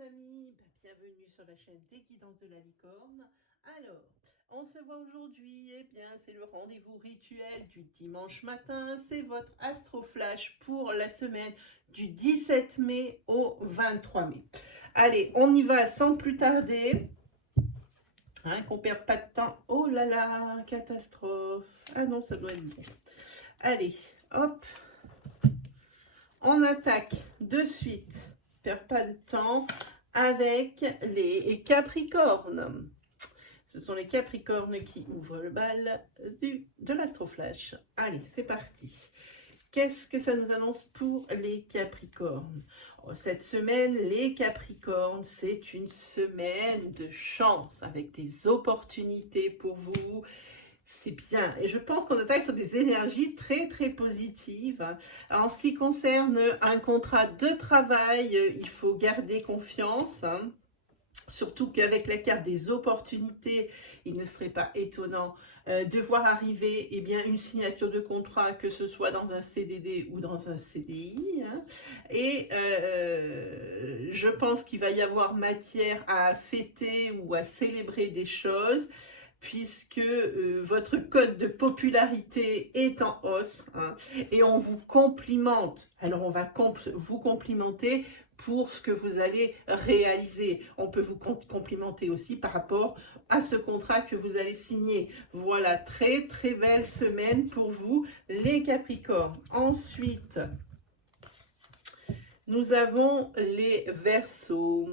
les amis, bienvenue sur la chaîne des guidances de la licorne. Alors, on se voit aujourd'hui, c'est le rendez-vous rituel du dimanche matin, c'est votre Astro Flash pour la semaine du 17 mai au 23 mai. Allez, on y va sans plus tarder, qu'on ne perde pas de temps. Oh là là, catastrophe. Ah non, ça doit être bon. Allez, hop, on attaque de suite. Perd pas de temps avec les Capricornes. Ce sont les Capricornes qui ouvrent le bal de l'Astroflash. Allez, c'est parti. Qu'est-ce que ça nous annonce pour les Capricornes? Cette semaine, les Capricornes, c'est une semaine de chance avec des opportunités pour vous. C'est bien. Et je pense qu'on attaque sur des énergies très, très positives. En ce qui concerne un contrat de travail, il faut garder confiance. Surtout qu'avec la carte des opportunités, il ne serait pas étonnant de voir arriver une signature de contrat, que ce soit dans un CDD ou dans un CDI. Et je pense qu'il va y avoir matière à fêter ou à célébrer des choses, puisque votre code de popularité est en hausse, et on vous complimente. Alors, on va vous complimenter pour ce que vous allez réaliser. On peut vous complimenter aussi par rapport à ce contrat que vous allez signer. Voilà, très très belle semaine pour vous, les Capricornes. Ensuite, nous avons les Verseaux.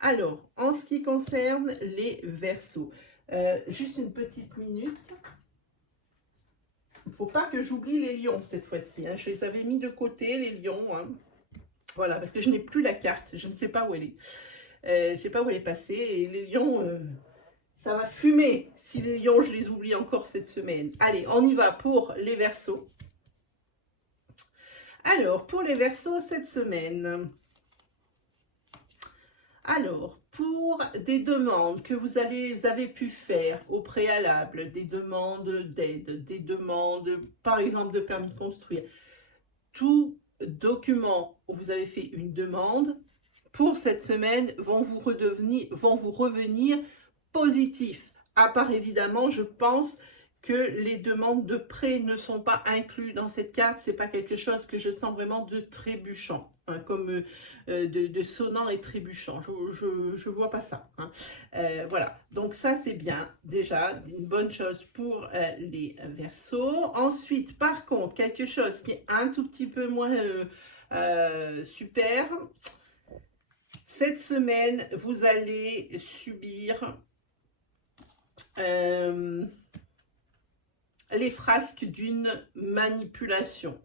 Alors, en ce qui concerne les Verseaux, juste une petite minute. Il ne faut pas que j'oublie les lions cette fois-ci. Je les avais mis de côté, les lions. Voilà, parce que je n'ai plus la carte. Je ne sais pas où elle est. Je ne sais pas où elle est passée. Et les lions, ça va fumer si les lions, je les oublie encore cette semaine. Allez, on y va pour les Verseaux. Alors, pour les Verseaux cette semaine... Alors, pour des demandes que vous avez pu faire au préalable, des demandes d'aide, des demandes, par exemple, de permis de construire, tout document où vous avez fait une demande, pour cette semaine, vont vous revenir positifs. À part, évidemment, je pense que les demandes de prêt ne sont pas inclus dans cette carte. C'est pas quelque chose que je sens vraiment de trébuchant, comme de sonnant et trébuchant. Je vois pas ça. Voilà, donc ça c'est bien, déjà une bonne chose pour les Verseaux. Ensuite, par contre, quelque chose qui est un tout petit peu moins super. Cette semaine, vous allez subir les frasques d'une manipulation.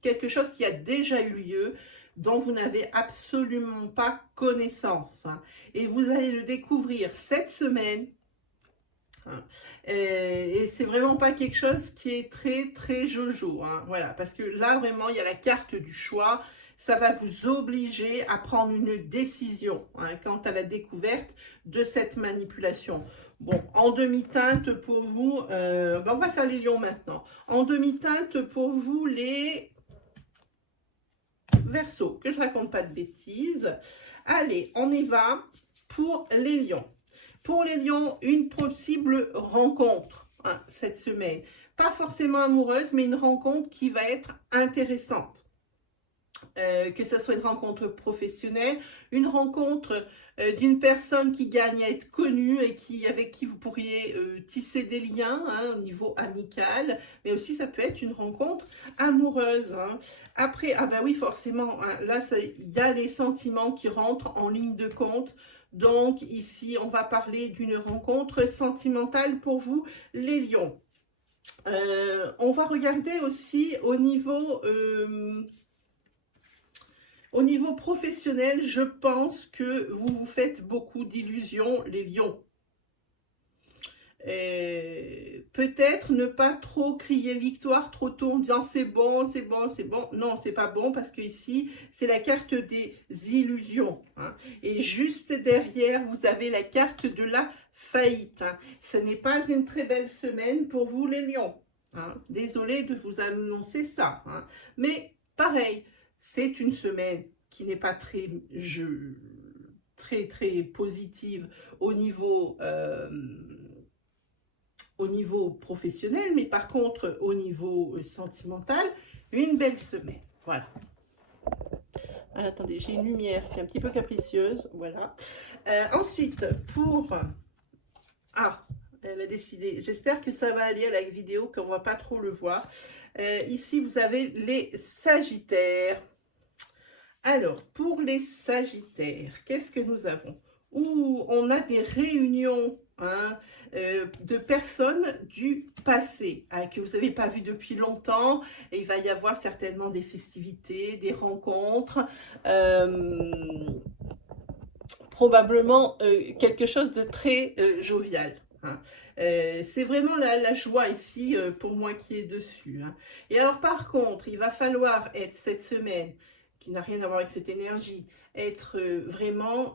Quelque chose qui a déjà eu lieu, dont vous n'avez absolument pas connaissance. Et vous allez le découvrir cette semaine. Et c'est vraiment pas quelque chose qui est très, très jojo. Voilà, parce que là, vraiment, il y a la carte du choix. Ça va vous obliger à prendre une décision quant à la découverte de cette manipulation. Bon, en demi-teinte pour vous, on va faire les lions maintenant. En demi-teinte pour vous, les Verseaux, que je raconte pas de bêtises. Allez, on y va pour les lions. Pour les lions, une possible rencontre cette semaine. Pas forcément amoureuse, mais une rencontre qui va être intéressante. Que ce soit une rencontre professionnelle, une rencontre d'une personne qui gagne à être connue et avec qui vous pourriez tisser des liens au niveau amical, mais aussi ça peut être une rencontre amoureuse. Après, oui, forcément, là, il y a les sentiments qui rentrent en ligne de compte. Donc ici, on va parler d'une rencontre sentimentale pour vous, les lions. On va regarder aussi au niveau professionnel, je pense que vous vous faites beaucoup d'illusions, les lions. Peut-être ne pas trop crier victoire trop tôt en disant c'est bon, c'est bon, c'est bon. Non, c'est pas bon parce que ici, c'est la carte des illusions. Et juste derrière, vous avez la carte de la faillite. Ce n'est pas une très belle semaine pour vous, les lions. Désolée de vous annoncer ça. Mais pareil, c'est une semaine qui n'est pas très positive au niveau professionnel, mais par contre au niveau sentimental, une belle semaine. Voilà. Alors, attendez, j'ai une lumière qui est un petit peu capricieuse. Voilà. Ensuite, pour... Ah, elle a décidé. J'espère que ça va aller à la vidéo, qu'on ne va pas trop le voir. Ici, vous avez les Sagittaires. Alors, pour les Sagittaires, qu'est-ce que nous avons? Où on a des réunions de personnes du passé que vous n'avez pas vues depuis longtemps. Et il va y avoir certainement des festivités, des rencontres, probablement quelque chose de très jovial. C'est vraiment la joie ici pour moi qui est dessus. Et alors par contre, il va falloir être cette semaine, qui n'a rien à voir avec cette énergie, être vraiment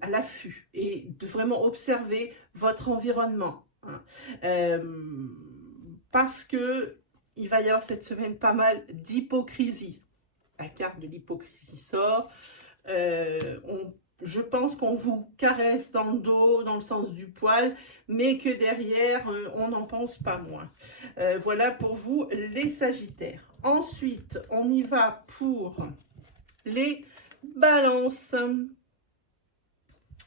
à l'affût et de vraiment observer votre environnement. Parce que il va y avoir cette semaine pas mal d'hypocrisie. La carte de l'hypocrisie sort. Je pense qu'on vous caresse dans le dos, dans le sens du poil, mais que derrière, on n'en pense pas moins. Voilà pour vous, les Sagittaires. Ensuite, on y va pour les Balances.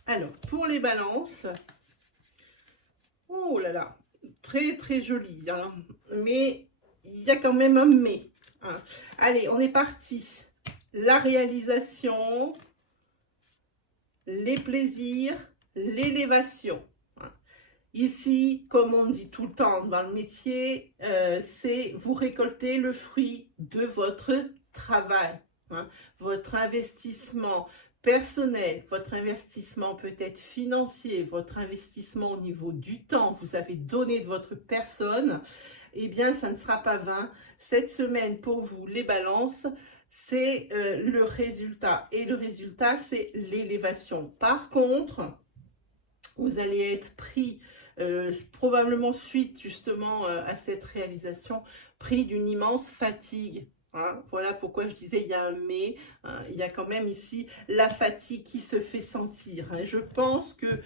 Alors, pour les Balances, oh là là, très joli, hein, mais il y a quand même un mais. Hein. Allez, on est parti. La réalisation, les plaisirs, l'élévation. Ici, comme on dit tout le temps dans le métier, c'est vous récoltez le fruit de votre travail, votre investissement personnel, votre investissement peut-être financier, votre investissement au niveau du temps, vous avez donné de votre personne, eh bien, ça ne sera pas vain. Cette semaine, pour vous, les Balances, c'est le résultat. Et le résultat, c'est l'élévation. Par contre, vous allez être pris, probablement suite justement à cette réalisation, pris d'une immense fatigue. Hein, voilà pourquoi je disais il y a un mais, hein, il y a quand même ici la fatigue qui se fait sentir. Hein. Je pense que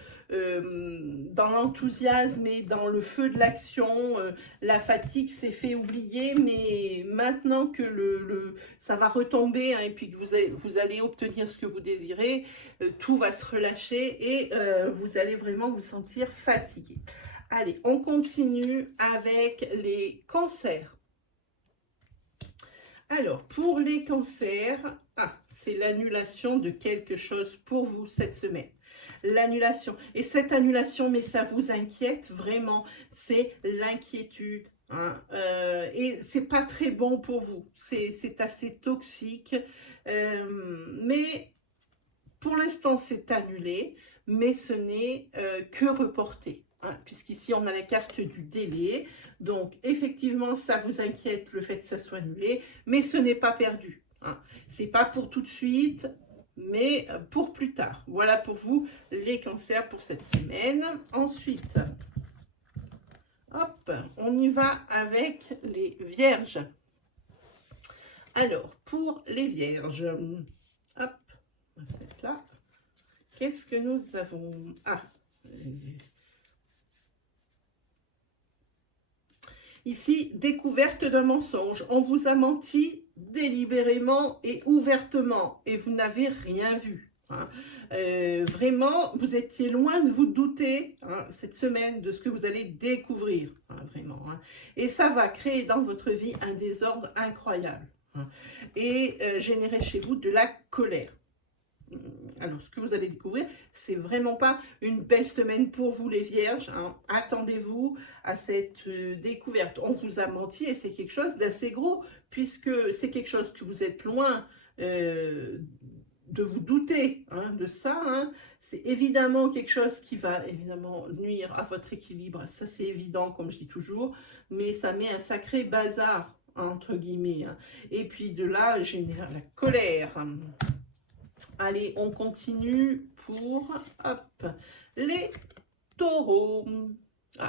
dans l'enthousiasme et dans le feu de l'action, la fatigue s'est fait oublier, mais maintenant que ça va retomber hein, et puis que vous allez obtenir ce que vous désirez, tout va se relâcher et vous allez vraiment vous sentir fatigué. Allez, on continue avec les cancers. Alors, pour les cancers, c'est l'annulation de quelque chose pour vous cette semaine. L'annulation. Et cette annulation, mais ça vous inquiète vraiment, c'est l'inquiétude. Hein, et c'est pas très bon pour vous. C'est assez toxique. Mais pour l'instant, c'est annulé, mais ce n'est que reporté. Hein, puisqu'ici, on a la carte du délai. Donc, effectivement, ça vous inquiète le fait que ça soit annulé, mais ce n'est pas perdu. Hein. Ce n'est pas pour tout de suite, mais pour plus tard. Voilà pour vous, les cancers pour cette semaine. Ensuite, hop, on y va avec les vierges. Alors, pour les vierges, hop, on va se mettre là. Qu'est-ce que nous avons? Ici, découverte d'un mensonge. On vous a menti délibérément et ouvertement et vous n'avez rien vu. Hein. Vraiment, vous étiez loin de vous douter hein, cette semaine de ce que vous allez découvrir. Hein, vraiment. Hein. Et ça va créer dans votre vie un désordre incroyable. Hein, et générer chez vous de la colère. Alors, ce que vous allez découvrir, c'est vraiment pas une belle semaine pour vous les vierges. Hein. Attendez-vous à cette découverte. On vous a menti et c'est quelque chose d'assez gros puisque c'est quelque chose que vous êtes loin de vous douter hein, de ça. Hein. C'est évidemment quelque chose qui va évidemment nuire à votre équilibre. Ça, c'est évident, comme je dis toujours. Mais ça met un sacré bazar, entre guillemets. Hein. Et puis de là, génère la colère. Allez, on continue pour hop, les taureaux.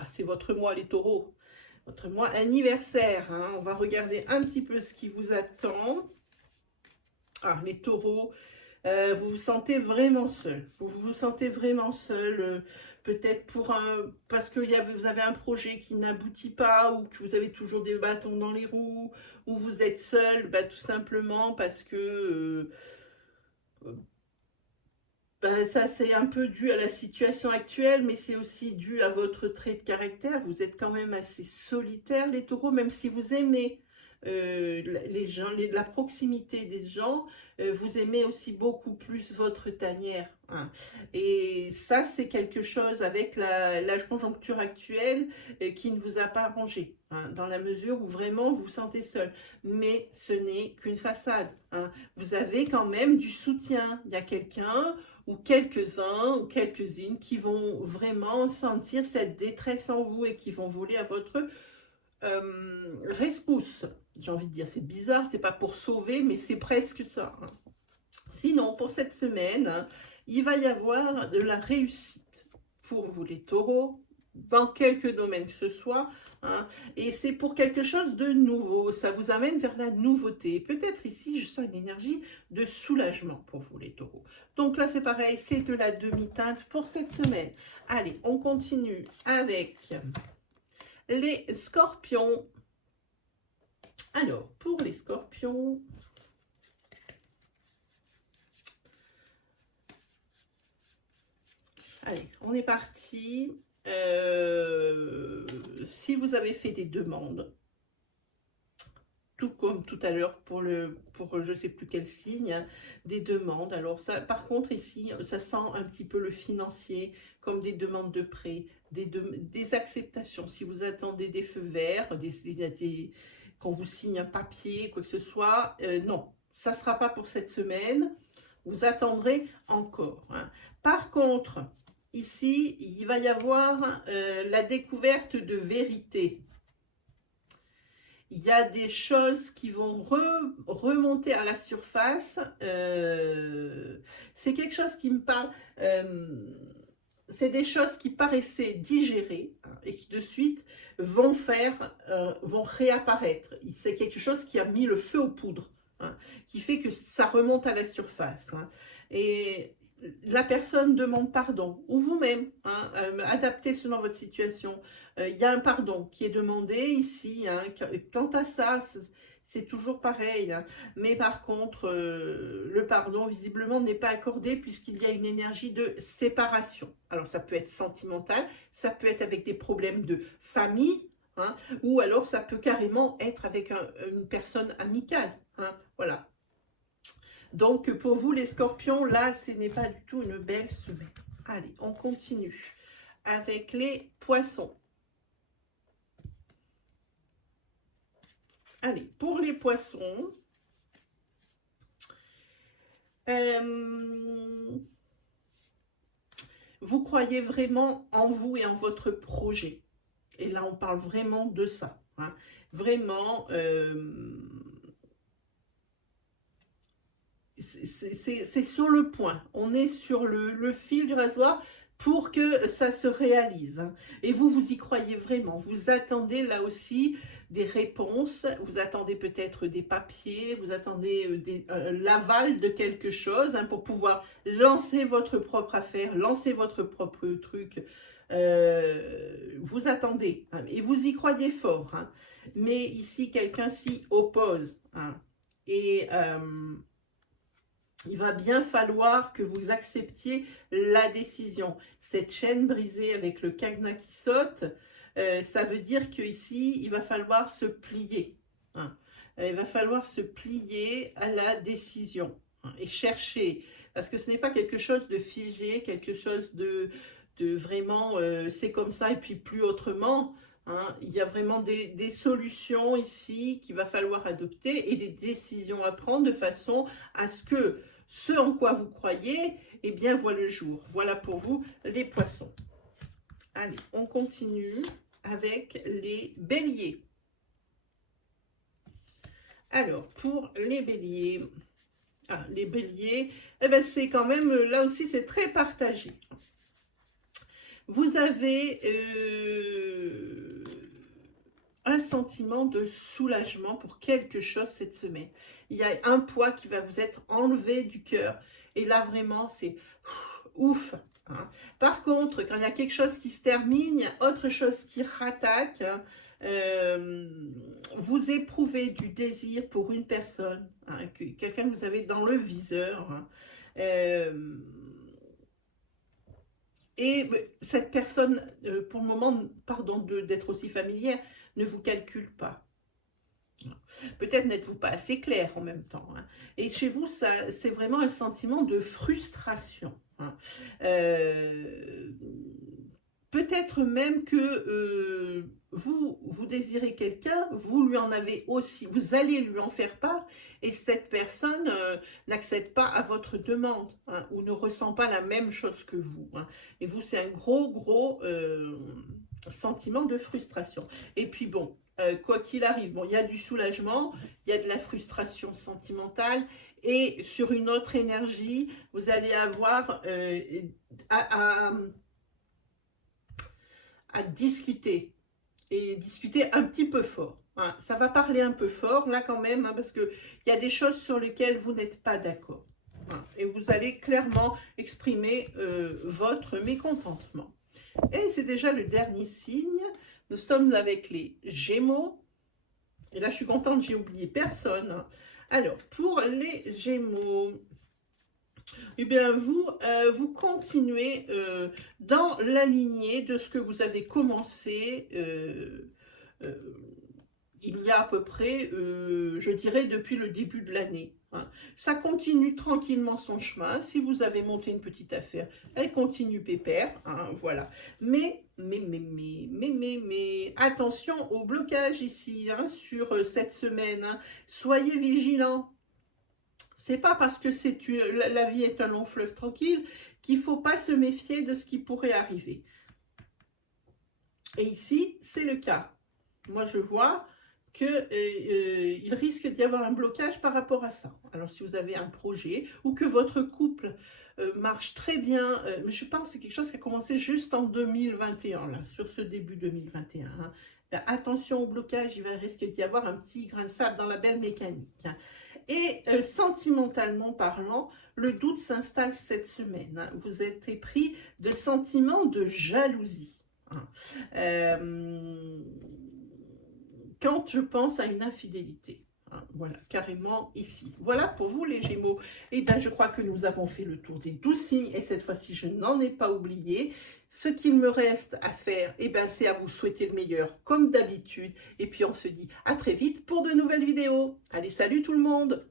C'est votre mois, les taureaux. Votre mois anniversaire. Hein. On va regarder un petit peu ce qui vous attend. les taureaux, vous vous sentez vraiment seul. Vous vous sentez vraiment seul, peut-être parce que vous avez un projet qui n'aboutit pas, ou que vous avez toujours des bâtons dans les roues, ou vous êtes seul, tout simplement parce que ça, c'est un peu dû à la situation actuelle, mais c'est aussi dû à votre trait de caractère. Vous êtes quand même assez solitaire, les taureaux, même si vous aimez les gens, la proximité des gens, vous aimez aussi beaucoup plus votre tanière. Hein. Et ça, c'est quelque chose avec la conjoncture actuelle qui ne vous a pas arrangé, hein, dans la mesure où vraiment vous vous sentez seul. Mais ce n'est qu'une façade. Hein. Vous avez quand même du soutien. Il y a quelqu'un ou quelques-uns ou quelques-unes qui vont vraiment sentir cette détresse en vous et qui vont voler à votre rescousse. J'ai envie de dire, c'est bizarre, c'est pas pour sauver, mais c'est presque ça. Hein. Sinon, pour cette semaine, hein, il va y avoir de la réussite pour vous les taureaux, dans quelques domaines que ce soit, hein, et c'est pour quelque chose de nouveau, ça vous amène vers la nouveauté. Peut-être ici, je sens une énergie de soulagement pour vous les taureaux. Donc là, c'est pareil, c'est de la demi-teinte pour cette semaine. Allez, on continue avec les scorpions. Alors, pour les scorpions, allez, on est parti. Si vous avez fait des demandes, tout comme tout à l'heure pour je ne sais plus quel signe, hein, des demandes. Alors ça, par contre ici, ça sent un petit peu le financier, comme des demandes de prêt, des acceptations. Si vous attendez des feux verts, qu'on vous signe un papier, quoi que ce soit, non, ça ne sera pas pour cette semaine. Vous attendrez encore. Hein. Par contre, ici, il va y avoir la découverte de vérité. Il y a des choses qui vont remonter à la surface. C'est quelque chose qui me parle. C'est des choses qui paraissaient digérées, hein, et qui de suite vont réapparaître. C'est quelque chose qui a mis le feu aux poudres, hein, qui fait que ça remonte à la surface. Hein. Et la personne demande pardon, ou vous-même, hein, adaptez selon votre situation. Il y a un pardon qui est demandé ici. Hein. Quant à ça, c'est toujours pareil. Hein. Mais par contre, le pardon, visiblement, n'est pas accordé puisqu'il y a une énergie de séparation. Alors, ça peut être sentimental, ça peut être avec des problèmes de famille, hein, ou alors ça peut carrément être avec une personne amicale. Hein. Voilà. Donc, pour vous, les scorpions, là, ce n'est pas du tout une belle semaine. Allez, on continue avec les poissons. Allez, pour les poissons, vous croyez vraiment en vous et en votre projet. Et là, on parle vraiment de ça. Hein. Vraiment, c'est sur le point. On est sur le fil du rasoir pour que ça se réalise. Hein. Et vous y croyez vraiment. Vous attendez là aussi des réponses. Vous attendez peut-être des papiers. Vous attendez l'aval de quelque chose, hein, pour pouvoir lancer votre propre affaire, lancer votre propre truc. Vous attendez. Hein, et vous y croyez fort. Hein. Mais ici, quelqu'un s'y oppose. Hein. Et il va bien falloir que vous acceptiez la décision. Cette chaîne brisée avec le cadenas qui saute, ça veut dire qu'ici, il va falloir se plier. Hein. Il va falloir se plier à la décision, hein, et chercher. Parce que ce n'est pas quelque chose de figé, quelque chose de vraiment, c'est comme ça et puis plus autrement. Hein. Il y a vraiment des solutions ici qu'il va falloir adopter et des décisions à prendre de façon à ce que ce en quoi vous croyez, eh bien, voit le jour. Voilà pour vous, les poissons. Allez, on continue avec les béliers. Alors, pour les béliers, eh ben, c'est quand même, là aussi, c'est très partagé. Vous avez un sentiment de soulagement pour quelque chose cette semaine. Il y a un poids qui va vous être enlevé du cœur. Et là, vraiment, c'est ouf. Hein. Par contre, quand il y a quelque chose qui se termine, il y a autre chose qui rattaque. Vous éprouvez du désir pour une personne, hein, quelqu'un que vous avez dans le viseur. Hein. Et cette personne, pour le moment, pardon d'être aussi familière, ne vous calcule pas. Peut-être n'êtes-vous pas assez clair en même temps. Hein. Et chez vous, c'est vraiment un sentiment de frustration. Hein. Peut-être même que vous désirez quelqu'un, vous lui en avez aussi, vous allez lui en faire part, et cette personne n'accède pas à votre demande, hein, ou ne ressent pas la même chose que vous. Hein. Et vous, c'est un gros sentiment de frustration. Et puis bon, quoi qu'il arrive, bon, il y a du soulagement, il y a de la frustration sentimentale, et sur une autre énergie, vous allez avoir à discuter, et discuter un petit peu fort. Hein. Ça va parler un peu fort, là quand même, hein, parce qu'il y a des choses sur lesquelles vous n'êtes pas d'accord. Hein. Et vous allez clairement exprimer votre mécontentement. Et c'est déjà le dernier signe. Nous sommes avec les Gémeaux. Et là, je suis contente, j'ai oublié personne. Alors, pour les Gémeaux, eh bien, vous continuez dans la lignée de ce que vous avez commencé il y a à peu près, je dirais, depuis le début de l'année. Hein. Ça continue tranquillement son chemin. Si vous avez monté une petite affaire, elle continue pépère. Hein, voilà. Mais, attention au blocage ici, hein, sur cette semaine. Hein. Soyez vigilants. C'est pas parce que la vie est un long fleuve tranquille qu'il ne faut pas se méfier de ce qui pourrait arriver. Et ici, c'est le cas. Moi, je vois qu'il risque d'y avoir un blocage par rapport à ça. Alors, si vous avez un projet ou que votre couple marche très bien, je pense que c'est quelque chose qui a commencé juste en 2021, là, sur ce début 2021. Hein. Ben, attention au blocage, il va risquer d'y avoir un petit grain de sable dans la belle mécanique. Hein. Et sentimentalement parlant, le doute s'installe cette semaine. Hein. Vous êtes épris de sentiments de jalousie. Hein. Quand je pense à une infidélité. Hein, voilà, carrément ici. Voilà pour vous les Gémeaux. Et bien, je crois que nous avons fait le tour des 12 signes. Et cette fois-ci, je n'en ai pas oublié. Ce qu'il me reste à faire, eh ben, c'est à vous souhaiter le meilleur, comme d'habitude. Et puis, on se dit à très vite pour de nouvelles vidéos. Allez, salut tout le monde!